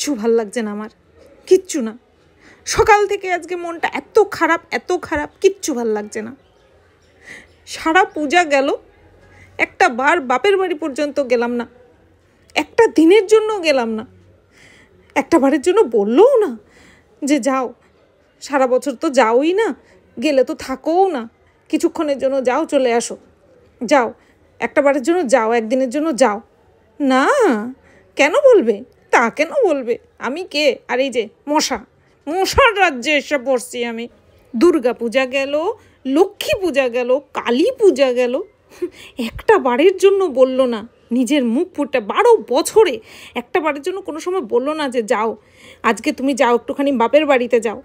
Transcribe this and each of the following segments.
কিচ্ছু ভাল লাগছে না আমার, কিচ্ছু না। সকাল থেকে আজকে মনটা এত খারাপ, কিচ্ছু ভাল লাগছে না। সারা পূজা গেল, একটা বার বাপের বাড়ি পর্যন্ত গেলাম না, একটা দিনের জন্য গেলাম না, একটা বারের জন্য বললোও না যে যাও, সারা বছর তো যাওই না, গেলে তো থাকোও না, কিছুক্ষণের জন্য যাও, চলে আসো, যাও একটা বারের জন্য যাও, একদিনের জন্য যাও না। কেন বলবে? তা কেন বলবে? আমি কে? আর এই যে মশার রাজ্যে এসে পড়ছি আমি। দুর্গা পূজা গেল, লক্ষ্মী পূজা গেল, কালী পূজা গেল, একটা বারের জন্য বললো না, নিজের মুখ ফুটে 12 বছরে একটা বারের জন্য কোনো সময় বললো না যে যাও, আজকে তুমি যাও একটুখানি বাপের বাড়িতে যাও।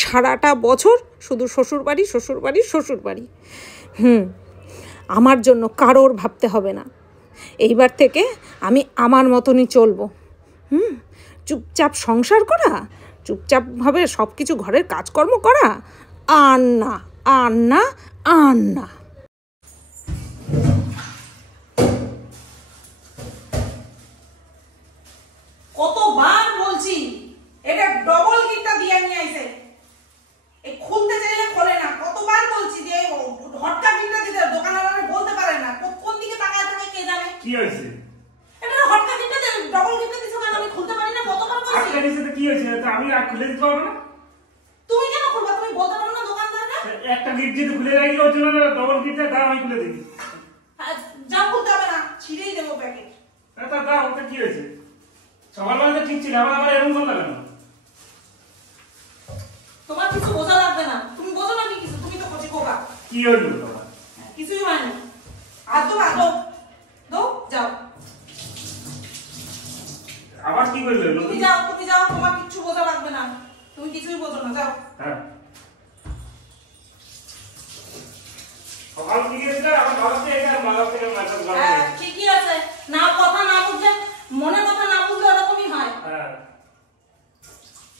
সারাটা বছর শুধু শ্বশুরবাড়ি। আমার জন্য কারোর ভাবতে হবে না, এইবার থেকে আমি আমার মতনই চলবো। চুপচাপ সংসার করা, চুপচাপভাবে সব কিছু ঘরের কাজকর্ম করা, আর না। কতবার বলছি এটা ডবল গিটটা দিয়ে নিয়ে আইছে, এই খুলতে চাইলে খোলে না। কতবার বলছি যে হটকা গিটটা দিতে, দোকানদাররা বলতে পারে না, কোন দিকে তাকায় থাকে কে জানে। কি হইছে? এটা হটকা গিটটা দে, ডবল গিটটা দিছো কেন? আমি খুলতে পারি না, কতবার বলছি। আটকা দিছে তো কি হইছে? তো আমি আর খুলে দিতে পারবো না? তুমি কেন খুলবা? তুমি বলতে পারো না দোকানদাররা? একটা গিট যদি খুলে রাখি ওর জন্য ডবল গিটটা দাও, আমি খুলে দিই। যা খুলতে হবে না, ছিঁড়েই দেবো প্যাকেট। তা দাও, ওটা কি হয়েছে? সকালবেলা তো ঠিক ছিল, আবার এরকম করলে কেন? তোমার কিছু বোঝা লাগবে না, তুমি বোঝো না কি কিছু, তুমি তো কচি কোকা। কি হইলো তোমার? কিছুই হয় না। দো যাও। আবার কি করলে? তুমি যাও, তোমার কিছু বোঝা লাগবে না, তুমি কিছুই বোঝো না, যাও। হ্যাঁ, সকাল থেকে আমার বাবা থেকে মেসেজ করে। হ্যাঁ ঠিকই আছে, না কথা না বুঝলে, মনে কথা না বুঝলে এরকমই হয়। হ্যাঁ,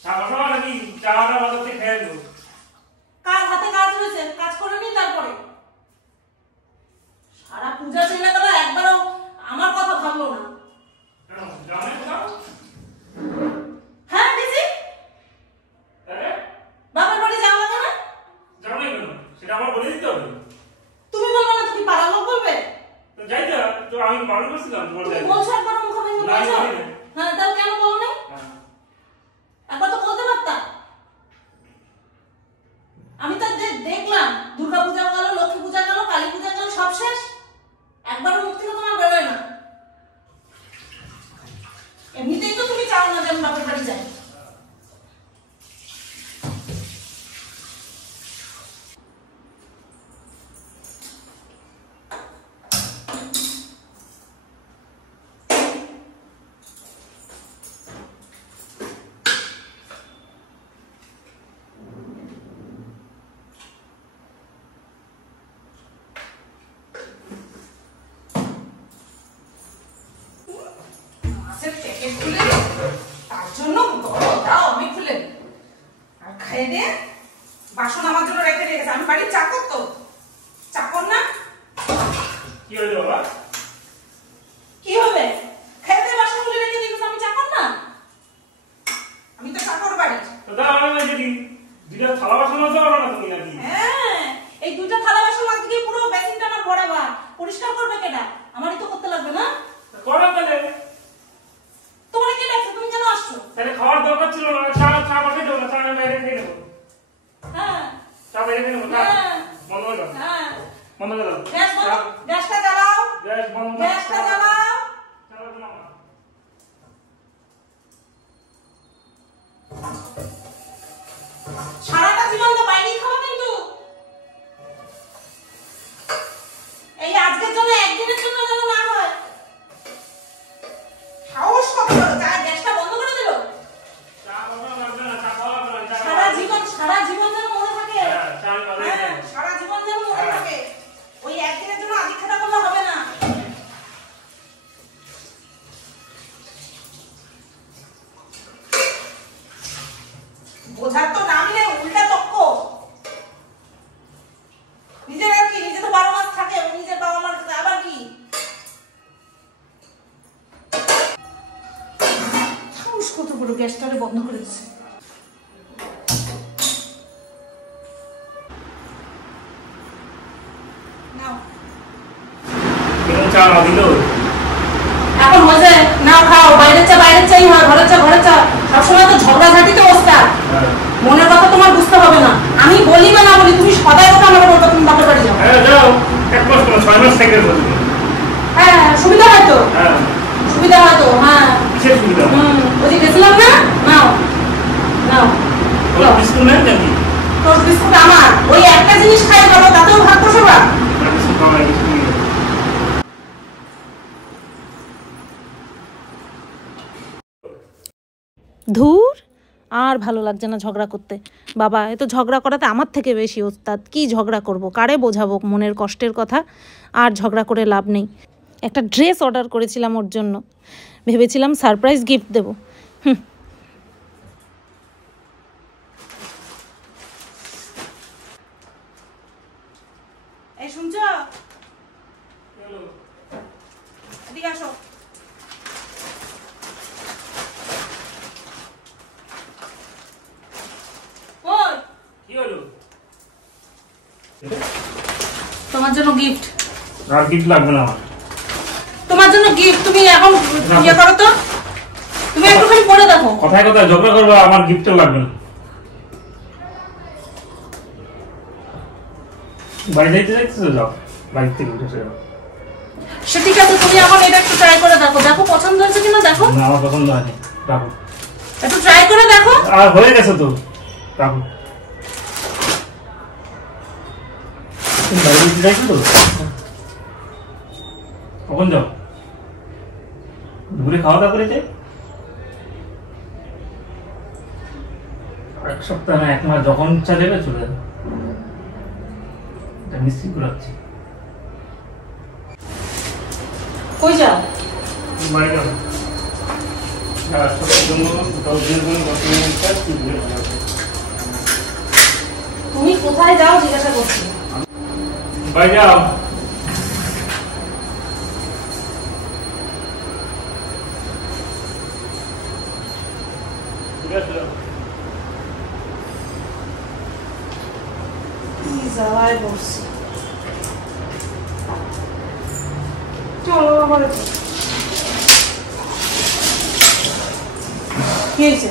সকালবেলা নাকি চাটা বাজার থেকে খেয়ে নেবো। কার হাতে কাজ হয়েছে, কাজ করে নি তারপরে। সারা পূজা চলে গেল, একবারও আমার কথা ভাবলো না। জামাই কোথাও? হ্যাঁ দিদি, বাবার বাড়ি যাওয়া লাগে না? জামাই কেন? সেটা আমার বলে দিতে হবে। তুমি বলবে না, তুমি পাড়ার লোক বলবে? তো যাই তো আমি বারণ করছিলাম তোমার তুমি যাই। বলছো একবার মুখ ভেঙে না, বলছো। আমি বলিনি। হ্যাঁ তাহলে কেন বলো না? হ্যাঁ, একবার তো বলতে পারতা। আমি তো দেখলাম দুর্গা পূজা গেল, লক্ষ্মী পূজা গেল, কালী পূজা গেল, সব শেষ, একবারও মুখ থেকে তোমার বেরোয় না। এমনিতেই তো তুমি চাও না যে আমি বাপের বাড়ি যাই। তার জন্য দাও, আমি খুলে আর খাইয়ে দিয়ে বাসন আমার জন্য রেখে রেখেছে। আমি বাড়ির চাকর, তো চাকর না। কি হলো বাবা? কি হবে? খেয়ে দিয়ে বাসন খুলে রেখে দিয়েছে, আমি চাকর না? আমি তো চাকর বাড়ির। তো দাও, আমি যদি দুইটা থালা বাসন মাজতে পারো না তুমি নাকি? হ্যাঁ, এই দুইটা থালা বাসন মাজতে গিয়ে পুরো বেসিনটা আমার ভরাবা। পরিষ্কার করবে কেডা? আমারই তো করতে লাগবে না? করো তাহলে। তোমার কি ডাকছে? তুমি কেন আসছো? তাহলে খাওয়ার দরকার ছিল না, চা পাঠিয়ে দেবো না, চা আমি বাইরে খেয়ে নেবো। হ্যাঁ চা বাইরে খেয়ে নেবো। বন্ধ করে দাও, হ্যাঁ, বন্ধ করে দাও। গ্যাসটা জ্বালাও, গ্যাস বন্ধ। গ্যাসটা জ্বালাও। চালাবো না। সারাটা জীবন তো বাইরেই খাবো, কিন্তু এই আজকের জন্য, একদিনের জন্য যেন না হয়। সাহস কত বড়, গ্যাসটা বন্ধ করে দিল। চা বাবা লাগবে না, চা খাওয়া লাগবে না। সারা জীবন যেন মনে থাকে। হ্যাঁ, চা আমি বাজারে হ্যাঁ, খাবো। সারা জীবন যেন মনে থাকে। ওই একদিনের জন্য আদি খাতা করলে হবে না। বোঝার তো নাম নেই, উল্টা তক্ক। নিজের আর কি, নিজে তো 12 মাস থাকে, নিজের বাবা মার কাছে আবার কি? সাহস সাহস কত বড়, গ্যাসটারে বন্ধ করে দিচ্ছে। নাও এরকম চা না দিলেও এখন হয়েছে, নাও খাও। বাইরের চা বাইরের চাই হয়, ঘরের চা ঘরের চা। সবসময় তো ঝগড়াঝাটিতে অবস্থা। মনের কথা তোমার বুঝতে হবে না। আমি বলি বা না বলি, তুমি সদাই কথা আমাকে বলতো তুমি বাপের বাড়ি যাও। হ্যাঁ যাও, 1 মাস পর 6 মাস থেকে বলবে। হ্যাঁ সুবিধা হয়তো, হ্যাঁ সুবিধা হয়তো। হ্যাঁ কিসের সুবিধা? ওই যে গেছিলাম না, নাও নাও। ওরা বিস্কুট নেন নাকি? তোর বিস্কুট আমার, ওই একটা জিনিস খাই বলো, তাতেও ভাগ বসাবা। বিস্কুট খাওয়া লাগে, বিস্কুট নিয়ে যাও। ধুর, আর ভালো লাগছে না ঝগড়া করতে। বাবা এ তো ঝগড়া করাতে আমার থেকে বেশি ওস্তাদ। কি ঝগড়া করব, কারে বোঝাবো মনের কষ্টের কথা। আর ঝগড়া করে লাভ নেই। একটা ড্রেস অর্ডার করেছিলাম ওর জন্য, ভেবেছিলাম সারপ্রাইজ গিফট দেবো। এই শুনছো, এদিকে আসো। ওই কি হলো? তোমার জন্য গিফট। আর গিফট লাগবে না আমার। তোমার জন্য গিফট। তুমি এখন ইয়ে করো তো, তুমি একটুখানি পরে দেখো। কথায় কথায় ঝগড়া করবো, আমার গিফট লাগবে না। বাড়ি যাইতে যাইতেছো, যাও বাড়ি থেকে উঠে যাও। সে ঠিক আছে, তুমি এখন এটা একটু ট্রাই করে দেখো, দেখো পছন্দ হয়েছে কিনা দেখো। না আমার পছন্দ হয়নি, রাখো। একটু ট্রাই করে দেখো। আর হয়ে গেছে তো, রাখো। তুমি বাড়ি যেতে চাইছো তো, কখন যাও? ঘুরে খাওয়া দাওয়া করে যাই। 1 সপ্তাহ না 1 মাস, যখন ইচ্ছা দেবে চলে যাবে। এটা নিশ্চিত করাচ্ছি। কই যাও? বাড়ি যাবো। আর সবার জন্য 10 দিনের জন্য 10 দিনের কাজ তুই ঘুরে বেড়াবে। তুমি কোথায় যাও জিজ্ঞাসা করছি। বাড়ি যাও। ঠিক আছে, যাও। কি জ্বালায় বসছি। চলো আবার। কি হয়েছে?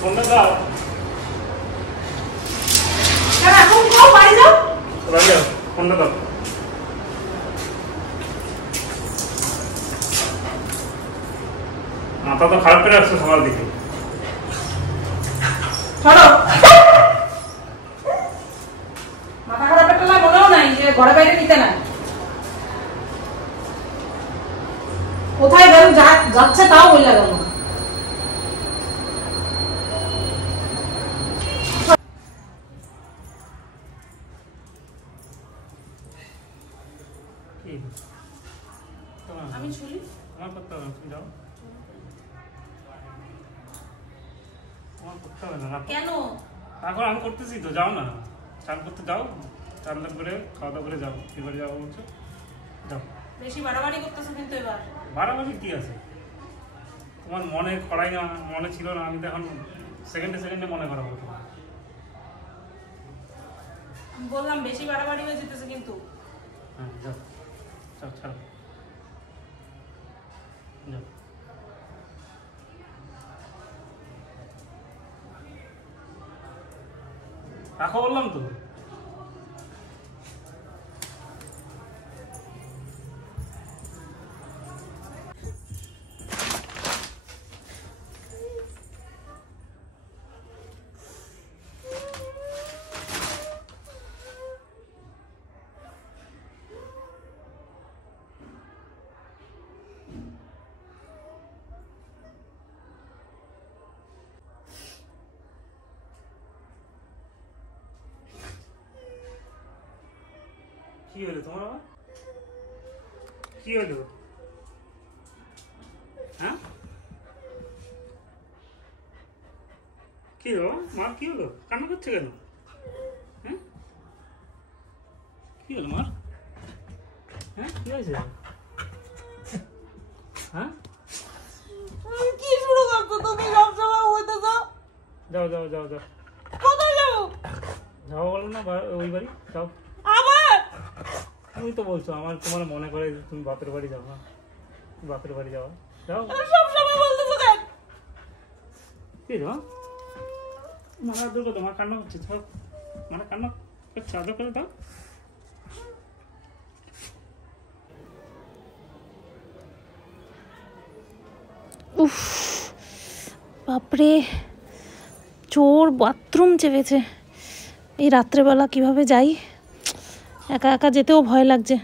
ফোনটা দাও। কেন এখন খাও, বাড়ি যাও। বাড়ি যাও, ফোনটা দাও। মাথা তো খারাপ করে আসছে সকাল থেকে। চলো। মাথা খারাপের তো মনেও নাই যে ঘরে বাইরে নিতে নাই। কোথায় গেল যাচ্ছে তাও বললা গেল। আমি শুনি। আমার করতে হবে না, তুমি যাও। আমার করতে হবে না, রাখো। কেন? এখন আমি করতেছি তো, যাও না। চান করতে যাও, চান দান করে খাওয়া দাওয়া করে যাও। এবারে যাবো বলছো, যাও। বেশি বাড়াবাড়ি করতেছো কিন্তু এবার। বাড়াবাড়ি কি আছে? তোমার মনে করাই না, মনে ছিল না, আমি তো এখন সেকেন্ডে সেকেন্ডে মনে করাবো তোমার। আমি বললাম বেশি বাড়াবাড়ি হয়ে যেতেছে কিন্তু। হ্যাঁ যাও, যাও, ছাড়ো, যাও। রাখো বললাম তো। কি হলো তোমার আবার? কি হলো? হ্যাঁ কি হলো মার? কি হলো? কান্না করছে কেন? হ্যাঁ কি হলো মার? হ্যাঁ কি হয়েছে? হ্যাঁ কি শুরু করলাম? যাও যাও যাও কোথায় যাবো? যাও বলো না ওই বাড়ি যাও। আবার তুমি তো বলছো আমার তোমার মনে করে যে তুমি বাপের বাড়ি যাও না, বাপের বাড়ি যাও, যাও। সব সময় বলতেছো কেন? কি রে মানে দুর্গা তোমার কান্না হচ্ছে, সব মানে কান্না করছে, আদর করে দাও। উফ বাপরে, চোর বাথরুম চেপেছে। এই রাত্রেবেলা কিভাবে যাই? একা একা যেতেও ভয় লাগছে।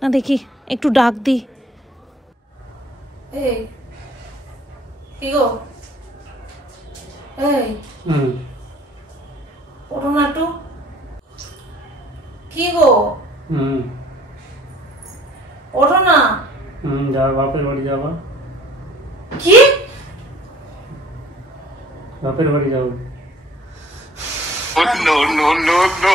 না দেখি একটু ডাক দিই। এই কি গো, এই ওঠো না একটু। কি গো, ওঠো না। যাও বাপের বাড়ি যাবা। কি বাপের বাড়ি যাও। No, no, no, no.